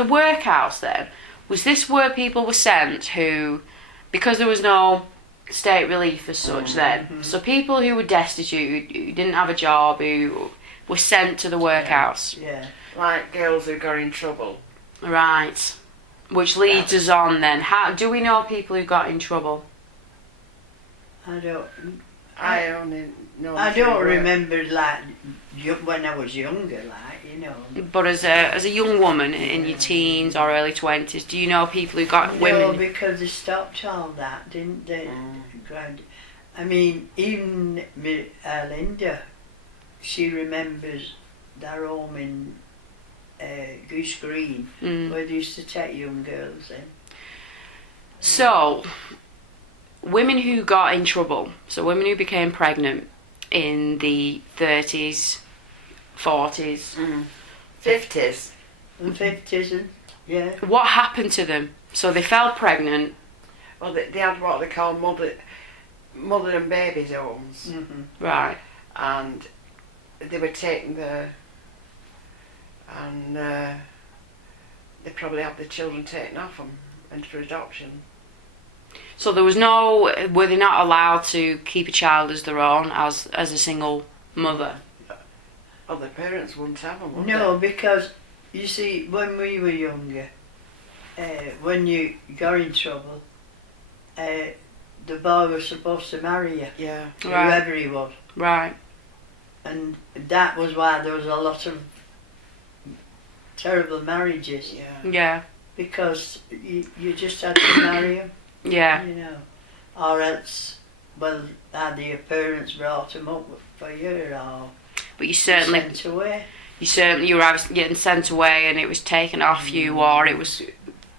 The workhouse then, was this where people were sent who, because there was no state relief as such then, so people who were destitute, who didn't have a job, who were sent to the workhouse? Yeah. Like girls who got in trouble. Right. Which leads us on then. How do we know people who got in trouble? I don't remember like when I was younger, But as a young woman in your teens or early 20s, do you know people who got women? No, because they stopped all that, didn't they? I mean, even Linda, she remembers their home in Goose Green, where they used to take young girls in. So, women who got in trouble, so women who became pregnant in the 30s, 40s, 50s. And 50s, yeah. What happened to them? So they fell pregnant. Well, they had what they call mother and babies homes. Right. And they were taken there, and they probably had the children taken off them and for adoption. So there was were they not allowed to keep a child as their own, as a single mother? Well, their parents wouldn't have them, would No, they? because, you see, when we were younger, when you got in trouble, the boy was supposed to marry you. Yeah. Whoever he was. Right. And that was why there was a lot of terrible marriages. Yeah. Yeah. Because you just had to marry him. Yeah. Or else, well, either your parents brought him up for you or but you certainly sent away. You were either getting sent away and it was taken off you, or it was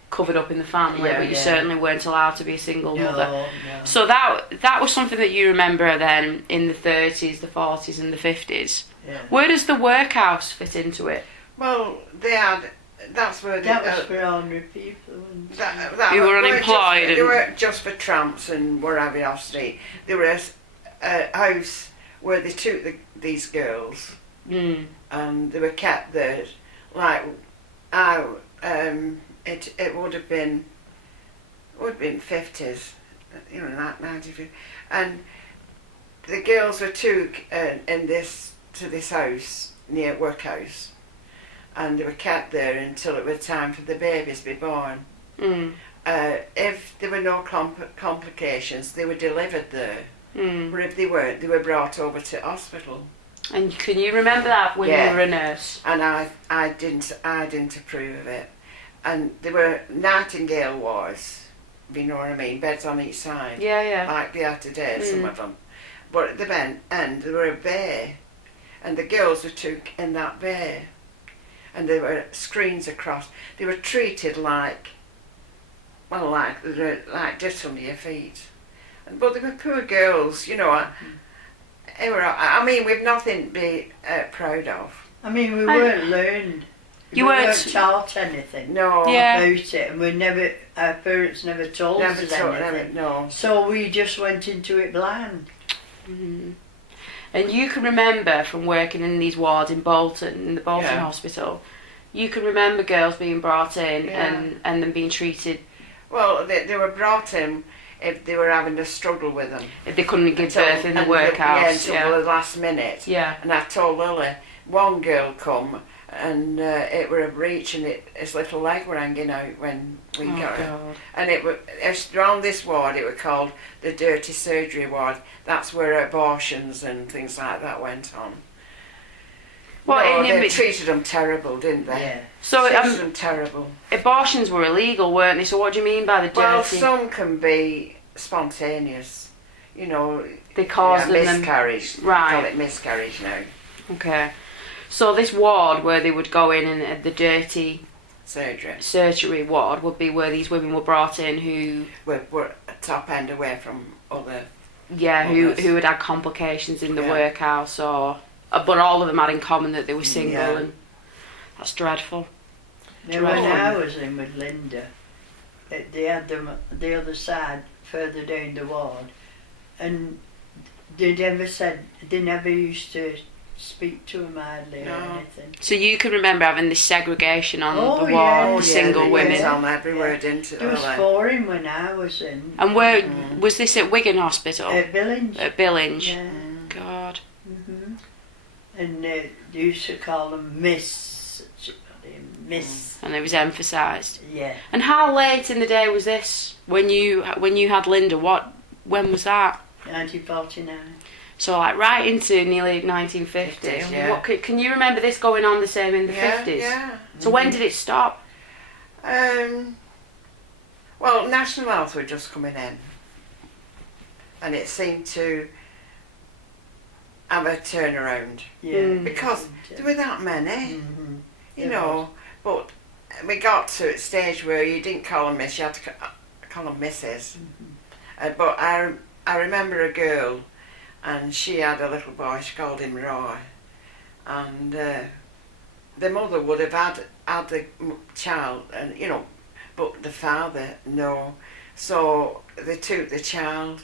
covered up in the family. Yeah, but you certainly weren't allowed to be a single mother. No. So that was something that you remember then in the 30s, the 40s, and the 50s. Yeah. Where does the workhouse fit into it? Well, they had. That's where That was for ordinary people. You were unemployed. They weren't just for tramps and were having off street. There was a house where they took these girls, and they were kept there. Like, it would have been 50s, like 1950s, and the girls were took to this house near workhouse. And they were kept there until it was time for the babies to be born. If there were no complications, they were delivered there. But if they weren't, they were brought over to hospital. And can you remember that when you were a nurse? And I didn't approve of it. And there were nightingale wards, if you know what I mean, beds on each side. Yeah. Like they are today, some of them. But at the end, there were a bay, and the girls were took in that bay. And there were screens across. They were treated like just under your feet. But they were poor girls, I mean, we've nothing to be proud of. I mean, we weren't learned. You weren't weren't taught anything about it, and our parents never told us anything. No. So we just went into it blind. And you can remember from working in these wards in Bolton, in the Bolton Hospital, you can remember girls being brought in and them being treated. Well, they were brought in if they were having a struggle with them. If they couldn't give birth in the workhouse. Until the last minute. Yeah. And I told Lily, one girl come and it were a breach and its little leg were hanging out when we got her. And it was around this ward, it was called the dirty surgery ward. That's where abortions and things like that went on. Well, they treated them terrible, didn't they? Yeah. So treated them terrible. Abortions were illegal, weren't they? So what do you mean by the dirty? Well, some can be spontaneous. They cause them miscarriage. Right. They call it miscarriage now. Okay. So this ward where they would go in and the dirty surgery ward would be where these women were brought in who were a top end away from other. Yeah, who had had complications in the workhouse but all of them had in common that they were single, and that's dreadful. Now, when I was in with Linda, they had them the other side, further down the ward, and they never used to speak to them hardly or anything. So you can remember having this segregation on Oh, the yeah. ward, Oh, single they women. went on every word into There was 4 in when I was in. And where was this at Wigan Hospital? At Billinge. At Billinge. Yeah. God. And they used to call them Miss. Miss. And it was emphasised. Yeah. And how late in the day was this when you had Linda? When was that? 1949. So like right into nearly 1950. 50s, yeah. What can you remember this going on the same in the 50s? Yeah. So when did it stop? Well, National Health were just coming in, and it seemed to have a turnaround Yeah. because there were that many, you know. But we got to a stage where you didn't call them Miss, you had to call them Mrs. But I remember a girl, and she had a little boy. She called him Roy, and the mother would have had the child, and you know, but the father no. So they took the child.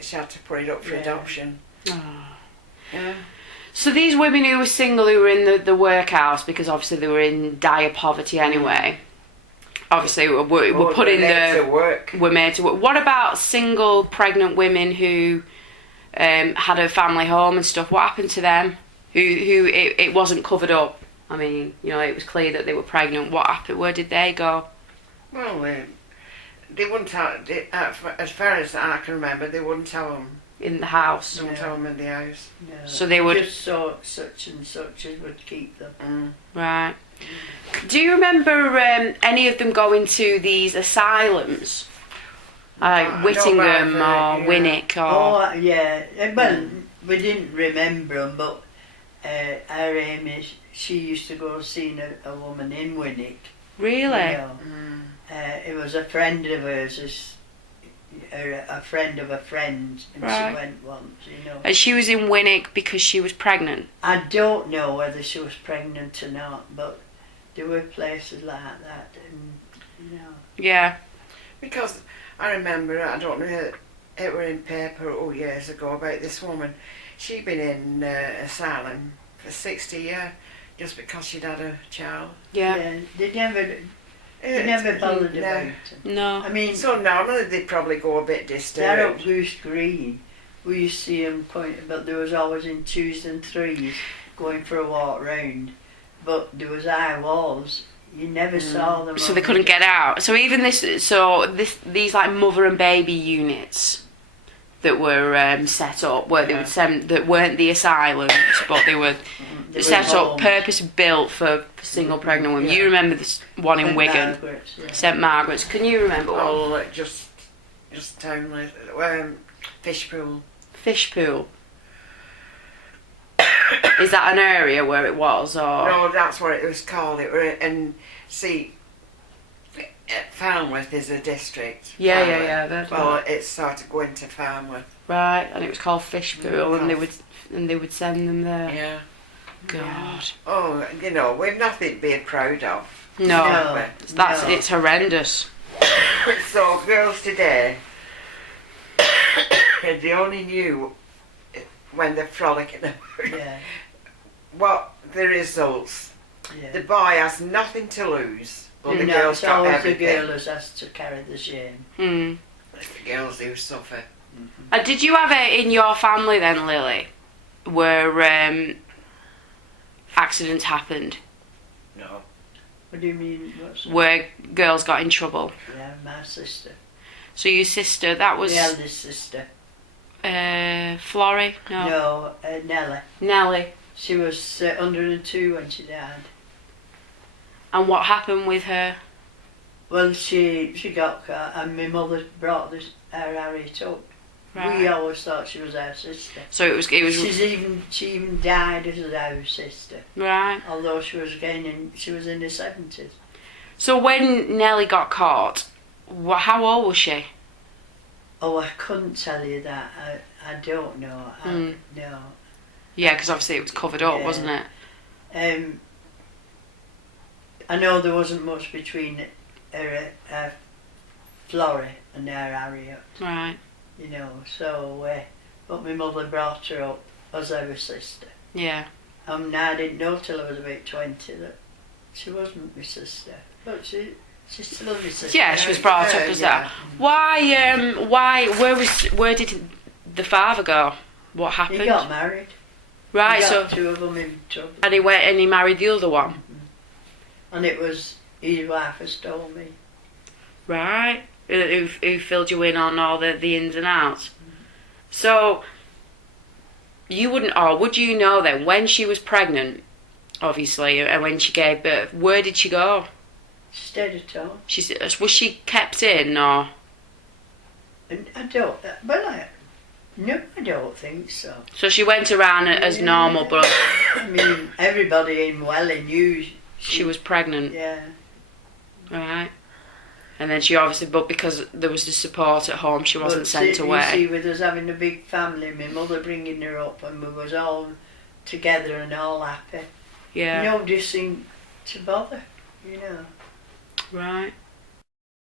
She had to put it up for adoption. Oh. Yeah. So these women who were single, who were in the workhouse, because obviously they were in dire poverty anyway. Obviously, were put in to work. Were made to work. What about single pregnant women who had a family home and stuff? What happened to them? Who it wasn't covered up. I mean, you know, it was clear that they were pregnant. What happened? Where did they go? Well, they wouldn't have. As far as I can remember, they wouldn't have them. In the house. They wouldn't have them in the house. No. So they would just so such and such as would keep them. Right. Do you remember any of them going to these asylums? Like Whittingham or Winnick or... Oh, yeah. Well, we didn't remember them, but our Amy, she used to go see a woman in Winnick. Really? You know. It was a friend of hers, a friend of a friend, and Right. she went once, you know. And she was in Winnick because she was pregnant? I don't know whether she was pregnant or not, but there were places like that, and you know. Yeah. Because I remember, I don't know, it were in paper years ago about this woman. She'd been in asylum for 60 years just because she'd had a child. Yeah. They never bothered about it. No. I mean, So normally they'd probably go a bit they're up disturbed. Goose Green. We used to see them but there was always in 2s and 3s going for a walk round. But there was high walls. You never saw them. So they couldn't get out. So even these like mother and baby units that were set up, where they would send, that weren't the asylums, but they were set up, purpose built for single pregnant women. Yeah. You remember this one in Wigan, Margaret's, yeah. St Margaret's. Can you remember one? Well, just town, Fishpool. Fishpool. Is that an area where it was, or? No, that's what it was called. It were in, Falmouth is a district. Yeah, Falmouth. that's Well, right. it's sort of going to Falmouth. Right, and it was called Fishpool, and they would send them there. Yeah. God. Oh, you know, we've nothing to be proud of. No, it's horrendous. So girls today, they only knew when they're frolicking Yeah. what the results. Yeah. The boy has nothing to lose, but the No, girl's it's got always everything. the girl who has to carry the shame. It's the girls who suffer. Did you have it in your family then, Lily, where accidents happened, No. What do you mean? where girls got in trouble? Yeah, my sister. So your sister, that was The eldest sister. Florrie? No. No, Nellie. Nellie. She was 102 when she died. And what happened with her? Well, she got caught, and my mother brought her Harriet up. Right. We always thought she was our sister. So it was She even died as our sister, right. although she was in the 70s. So when Nellie got caught, how old was she? Oh, I couldn't tell you that. I don't know. No. Yeah, because obviously it was covered up, Yeah. wasn't it? I know there wasn't much between Florrie and her Harriet, Right. you know. So, but my mother brought her up as our sister. Yeah. I didn't know till I was about 20 that she wasn't my sister. But she's still my sister. Yeah, she was brought up as that. Where did the father go? What happened? He got married. Right, He so got two of them in trouble. and he went and he married the other one. And it was his wife has told me. Right. Who filled you in on all the ins and outs. So you wouldn't, or would you know then when she was pregnant, obviously, and when she gave birth, where did she go? She stayed at home. Was she kept in or? And I don't. Well, no, I don't think so. So she went around as normal, but I mean, everybody in Welling knew she was pregnant. Yeah. Right. And then she obviously, but because there was the support at home, she wasn't sent away. You see, with us having a big family, my mother bringing her up, and we was all together and all happy. Yeah. Nobody seemed to bother, Right.